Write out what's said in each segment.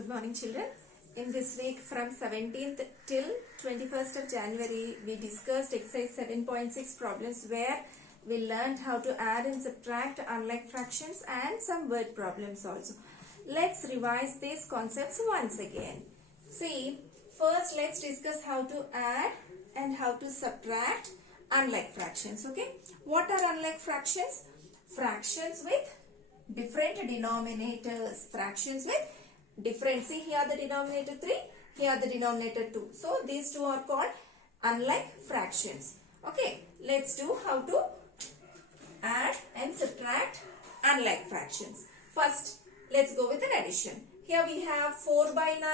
Good morning, children. In this week from 17th till 21st of January, we discussed exercise 7.6 problems where we learned how to add and subtract unlike fractions and some word problems also. Let's revise these concepts once again. See, first let's discuss how to add and how to subtract unlike fractions. Okay, what are unlike fractions? Fractions with different denominators. Fractions with different. See, here the denominator 3, here the denominator 2. So these two are called unlike fractions. Okay, let's do how to add and subtract unlike fractions. First, let's go with an addition. Here we have 4 by 9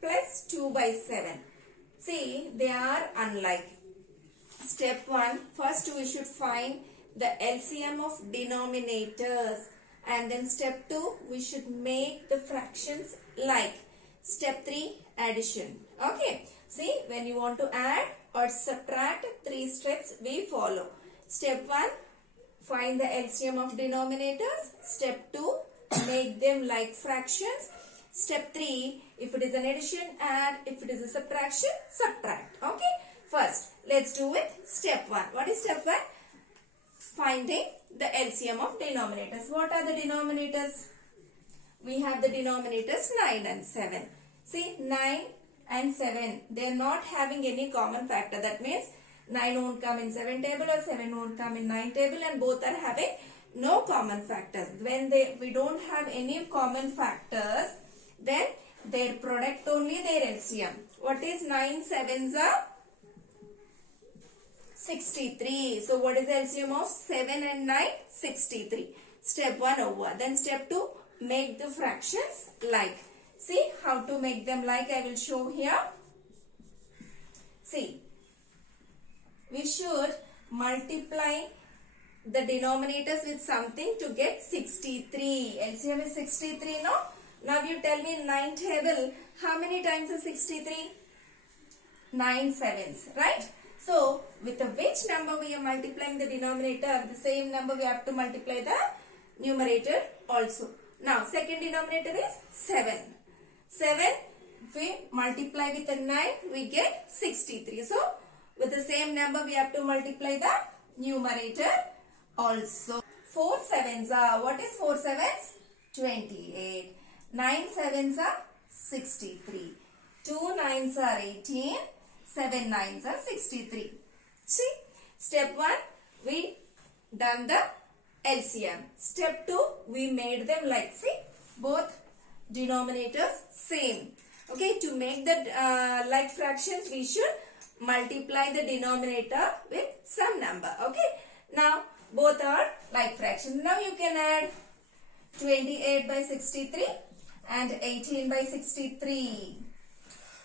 plus 2 by 7. See, they are unlike. Step 1, first we should find the LCM of denominators. And then step 2, we should make the fractions like. Step 3, addition. Okay. See, when you want to add or subtract, 3 steps we follow. Step 1, find the LCM of denominators. Step 2, make them like fractions. Step 3, if it is an addition, add. If it is a subtraction, subtract. Okay. First, let's do with step 1. What is step 1? Finding the LCM of denominators. What are the denominators? We have the denominators 9 and 7. See, 9 and 7, they are not having any common factor. That means 9 won't come in 7 table or 7 won't come in 9 table, and both are having no common factors. When we don't have any common factors, then their product only their LCM. What is 9 sevens are? 63. So what is the LCM of 7 and 9? 63. Step 1 over. Then step 2, make the fractions like. See how to make them like, I will show here. See, we should multiply the denominators with something to get 63. LCM is 63, no? Now you tell me in 9 table, how many times is 63? 9 sevens, right? So, with which number we are multiplying the denominator, the same number we have to multiply the numerator also. Now, second denominator is 7. 7, if we multiply with a 9, we get 63. So, with the same number we have to multiply the numerator also. 4 sevens are, what is 4 sevens? 28. 9 sevens are 63. 2 nines are 18. 7 nines are 63. See, step 1, we done the LCM. Step 2, we made them like. See, both denominators same. Okay, to make the like fractions, we should multiply the denominator with some number. Okay, now both are like fractions. Now you can add 28 by 63 and 18 by 63.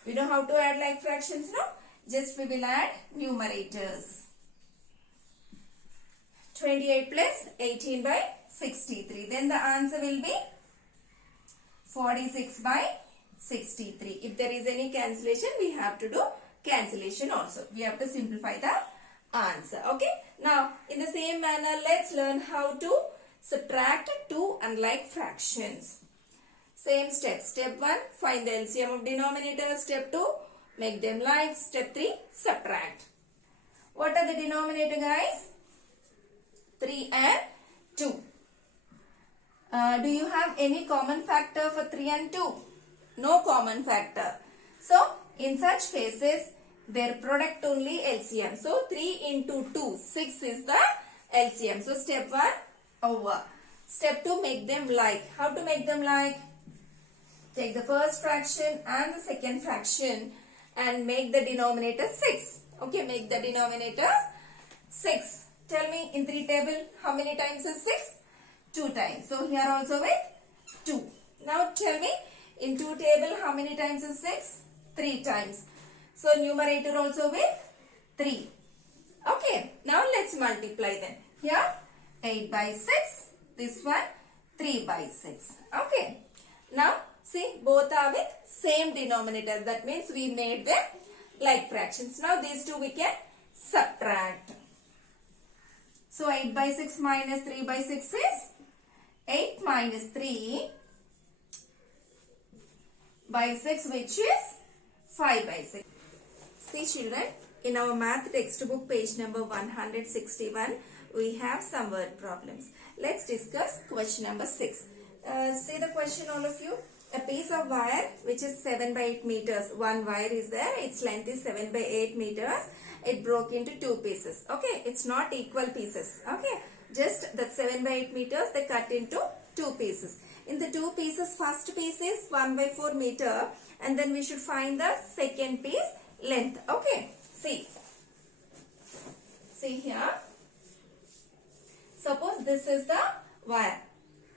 We know how to add like fractions, no? Just we will add numerators. 28 plus 18 by 63. Then the answer will be 46 by 63. If there is any cancellation, we have to do cancellation also. We have to simplify the answer. Okay. Now, in the same manner, let's learn how to subtract two unlike fractions. Same steps. Step 1, find the LCM of denominators. Step 2, make them like. Step 3, subtract. What are the denominator, guys? 3 and 2. Do you have any common factor for 3 and 2? No common factor. So, in such cases, their product only LCM. So, 3 into 2, 6 is the LCM. So, step 1, over. Step 2, make them like. How to make them like? Take the first fraction and the second fraction and make the denominator 6. Okay, make the denominator 6. Tell me in 3 table, how many times is 6? 2 times. So, here also with 2. Now, tell me in 2 table, how many times is 6? 3 times. So, numerator also with 3. Okay, now let's multiply them. Here, 8 by 6. This one, 3 by 6. Okay. Now, see, both are with same denominator. That means we made them like fractions. Now, these two we can subtract. So, 8 by 6 minus 3 by 6 is 8 minus 3 by 6, which is 5 by 6. See children, in our math textbook page number 161, we have some word problems. Let's discuss question number 6. See the question all of you. A piece of wire which is 7 by 8 meters. One wire is there. Its length is 7 by 8 meters. It broke into 2 pieces. Okay. It's not equal pieces. Okay. Just that 7 by 8 meters they cut into 2 pieces. In the 2 pieces, first piece is 1 by 4 meter. And then we should find the second piece length. Okay. See. See here. Suppose this is the wire.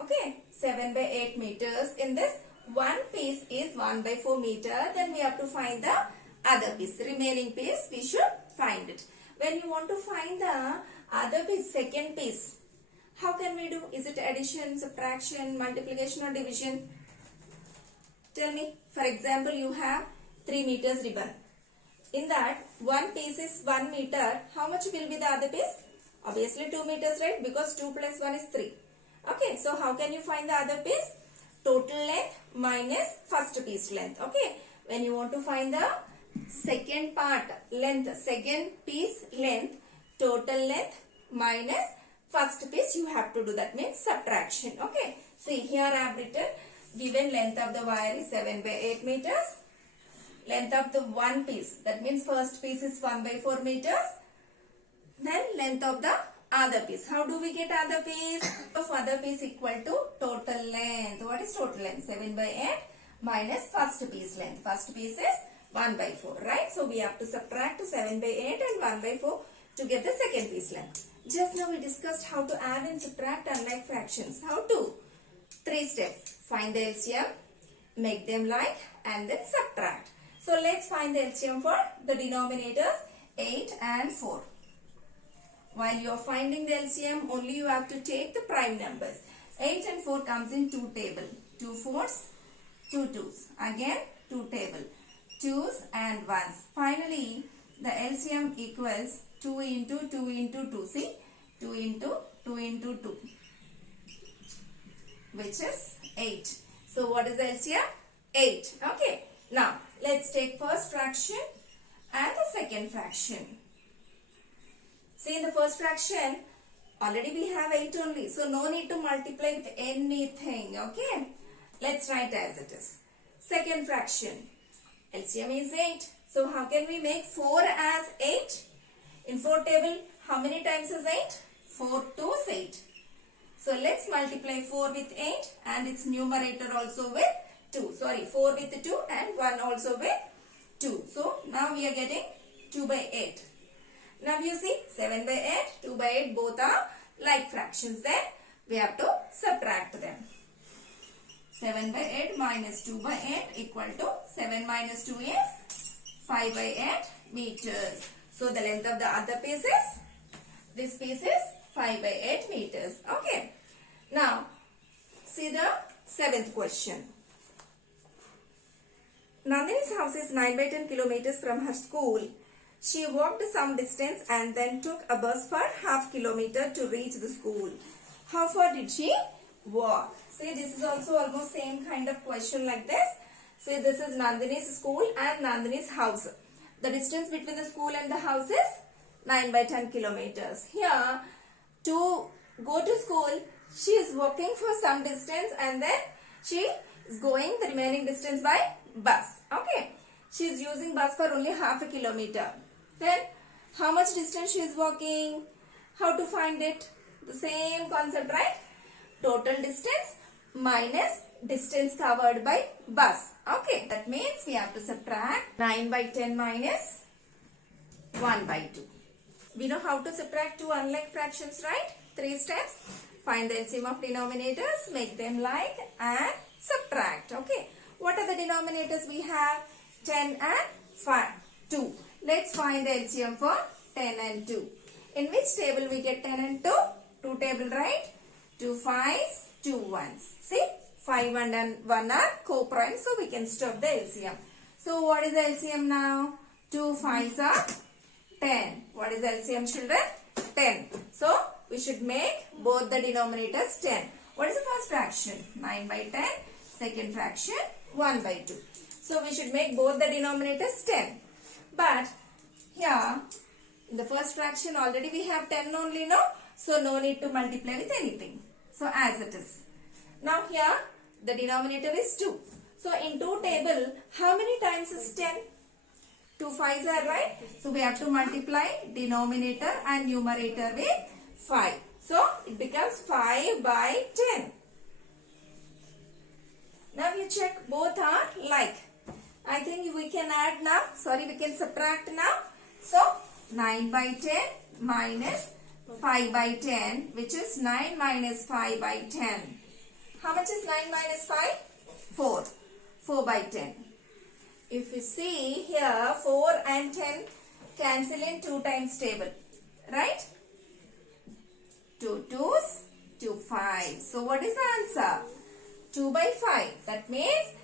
Okay. 7 by 8 meters. In this, one piece is 1 by 4 meter. Then we have to find the other piece. Remaining piece, we should find it. When you want to find the other piece, second piece, how can we do? Is it addition, subtraction, multiplication or division? Tell me. For example, you have 3 meters ribbon. In that, one piece is 1 meter. How much will be the other piece? Obviously 2 meters, right? Because 2 plus 1 is 3. Okay, so how can you find the other piece? Total length minus first piece length. Okay, when you want to find the second part length, second piece length, total length minus first piece, you have to do, that means subtraction. Okay, see here I have written, given length of the wire is 7 by 8 meters. Length of the one piece, that means first piece is 1 by 4 meters. Then length of the other piece. How do we get other piece? Of other piece equal to total length. What is total length? 7 by 8 minus first piece length. First piece is 1 by 4, right? So we have to subtract 7 by 8 and 1 by 4 to get the second piece length. Just now we discussed how to add and subtract unlike fractions. How to? 3 steps. Find the LCM, make them like, and then subtract. So let's find the LCM for the denominators 8 and 4. While you are finding the LCM, only you have to take the prime numbers. 8 and 4 comes in 2 table. 2 4s, 2 2s. Again 2 table. 2s and 1s. Finally, the LCM equals 2 into 2 into 2. See? 2 into 2 into 2. Which is 8. So what is the LCM? 8. Okay. Now, let's take first fraction and the second fraction. See, in the first fraction, already we have 8 only. So, no need to multiply with anything. Okay. Let's write as it is. Second fraction. LCM is 8. So, how can we make 4 as 8? In 4 table, how many times is 8? 4 2s 8. So, let's multiply 4 with 8 and its numerator also with 2. Sorry, 4 with 2 and 1 also with 2. So, now we are getting 2 by 8. Now you see 7 by 8, 2 by 8 both are like fractions. Then we have to subtract them. 7 by 8 minus 2 by 8 equal to 7 minus 2 is 5 by 8 meters. So the length of the other piece is, this piece is 5 by 8 meters. Okay. Now see the 7th question. Nandini's house is 9 by 10 kilometers from her school. She walked some distance and then took a bus for half kilometer to reach the school. How far did she walk? See, this is also almost same kind of question like this. See, this is Nandini's school and Nandini's house. The distance between the school and the house is 9 by 10 kilometers. Here, to go to school, she is walking for some distance and then she is going the remaining distance by bus. Okay. She is using bus for only half a kilometer. Then, how much distance she is walking? How to find it? The same concept, right? Total distance minus distance covered by bus. Okay. That means we have to subtract 9 by 10 minus 1 by 2. We know how to subtract two unlike fractions, right? 3 steps. Find the LCM of denominators, make them like, and subtract. Okay. What are the denominators we have? 10 and 2. Let's find the LCM for 10 and 2. In which table we get 10 and 2? 2 table, right? 2 5s, 2 1s. See? 5 and 1 are co-prime, so we can stop the LCM. So what is the LCM now? 2 5s are 10. What is the LCM, children? 10. So we should make both the denominators 10. What is the first fraction? 9 by 10. Second fraction 1 by 2. So we should make both the denominators 10. But here, in the first fraction already we have 10 only, no? So no need to multiply with anything. So as it is. Now here, the denominator is 2. So in 2 table, how many times is 10? 2 5s are right. So we have to multiply denominator and numerator with 5. So it becomes 5 by 10. Now you check both are like. I think we can add now. Sorry, we can subtract now. So 9 by 10 minus 5 by 10, which is 9 minus 5 by 10. How much is 9 minus 5? 4. 4 by 10. If you see here, 4 and 10 cancel in 2 times table. Right? 2 2s, 2 5. So what is the answer? 2 by 5. That means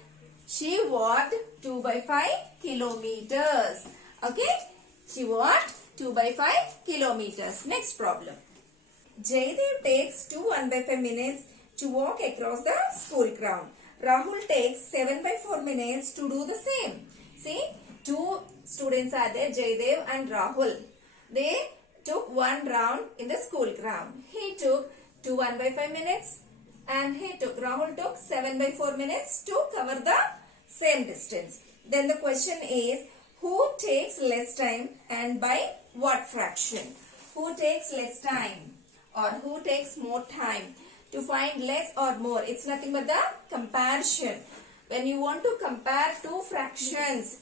she walked 2 by 5 kilometers. Okay? She walked 2 by 5 kilometers. Next problem. Jaydev takes 1 by 5 minutes to walk across the school ground. Rahul takes 7 by 4 minutes to do the same. See, 2 students are there, Jaydev and Rahul. They took 1 round in the school ground. He took 1 by 5 minutes and Rahul took 7 by 4 minutes to cover the same distance. Then the question is, who takes less time and by what fraction? Who takes less time or who takes more time? To find less or more, it's nothing but the comparison. When you want to compare 2 fractions,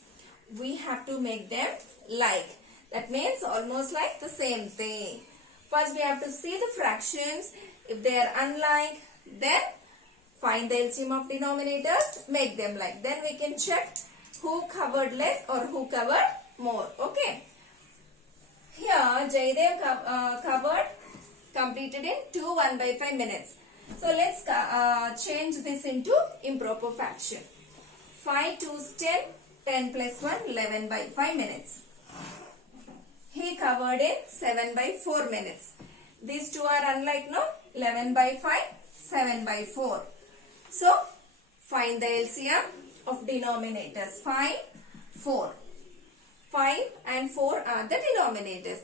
we have to make them like. That means almost like the same thing. First we have to see the fractions. If they are unlike, then find the LCM of denominators, make them like. Then we can check who covered less or who covered more. Okay. Here Jaydev completed in 1 by 5 minutes. So let's change this into improper fraction. 5 2's 10, 10 plus 1, 11 by 5 minutes. He covered in 7 by 4 minutes. These two are unlike, no? 11 by 5, 7 by 4. So find the LCM of denominators. 5, 4. 5 and 4 are the denominators.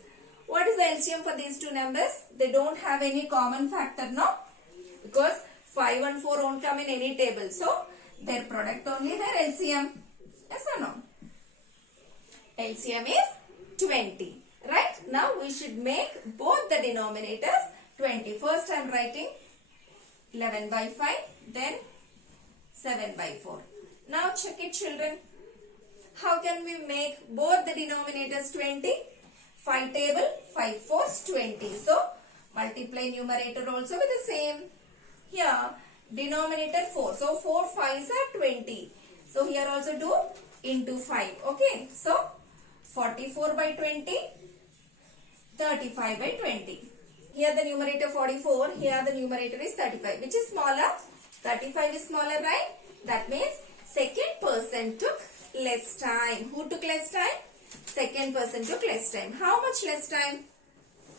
What is the LCM for these two numbers? They don't have any common factor, no? Because 5 and 4 won't come in any table. So, their product only their LCM. Yes or no? LCM is 20. Right? Now, we should make both the denominators 20. First, I am writing 11 by 5. Then, 7 by 4. Now, check it, children. How can we make both the denominators 20? 5 table, 5 4's 20. So, multiply numerator also with the same. Here, denominator 4. So, 4 5's are 20. So, here also do into 5. Okay. So, 44 by 20, 35 by 20. Here the numerator 44, here the numerator is 35. Which is smaller? 35 is smaller, right? That means second person took less time. Who took less time? Second person took less time. How much less time?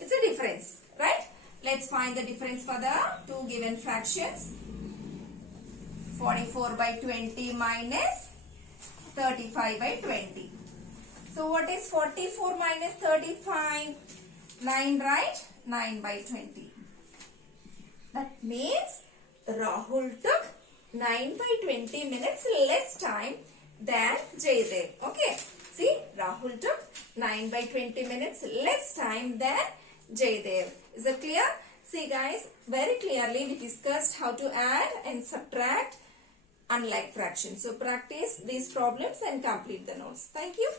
It's a difference, right? Let's find the difference for the two given fractions. 44 by 20 minus 35 by 20. So what is 44 minus 35? 9, right? 9 by 20. That means Rahul took 9 by 20 minutes less time than Jaydev. Okay. See, Rahul took 9 by 20 minutes less time than Jaydev. Is that clear? See guys, very clearly we discussed how to add and subtract unlike fractions. So practice these problems and complete the notes. Thank you.